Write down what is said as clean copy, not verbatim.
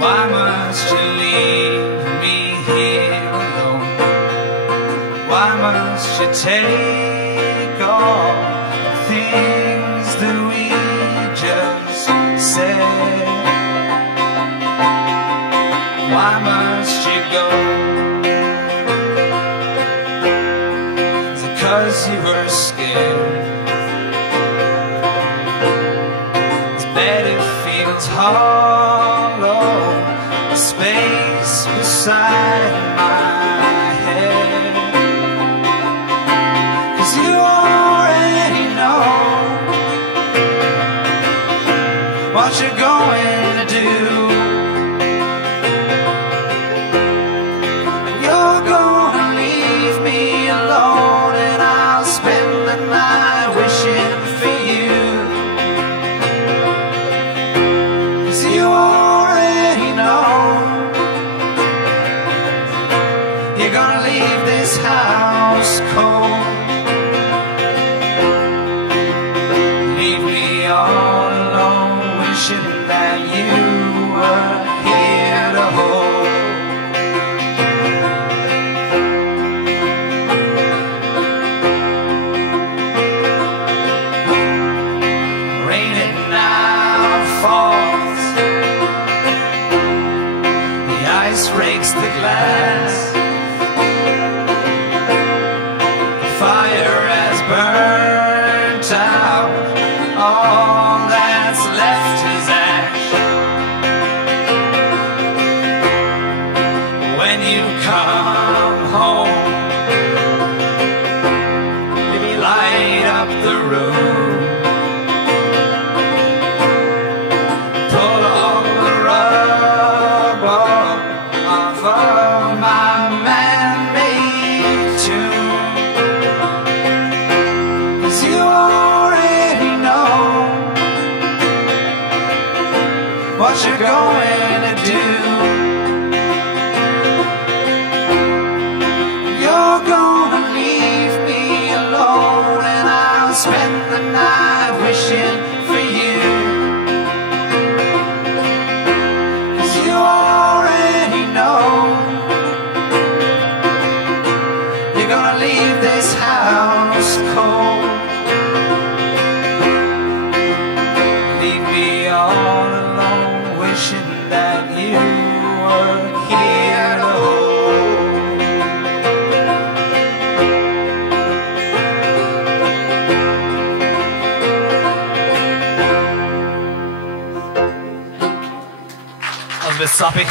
Why must you leave me here alone? Why must you take all the things that we just said? Why must you go? Is it 'cause you were scared? This bed, it feels hollow, a space beside my head. 'Cause you already know what you're going to do. You're gonna leave me alone, and I'll spend the night wishing for you. 'Cause you already know you're gonna leave this house cold. Leave me all alone, wishing that you were here to hold. Rain it now falls, the ice breaks the glass. The fire has burnt out, all that's left is ash. When you come home, maybe light up the room. Pull all the rug off of my man-made tomb. 'Cause you already know what you're going to do. You're gonna leave me alone, and I'll spend the night wishing for you. 'Cause you already know you're gonna leave this house cold. Leave me all alone, wishing that you were here to hold. That was a bit sloppy.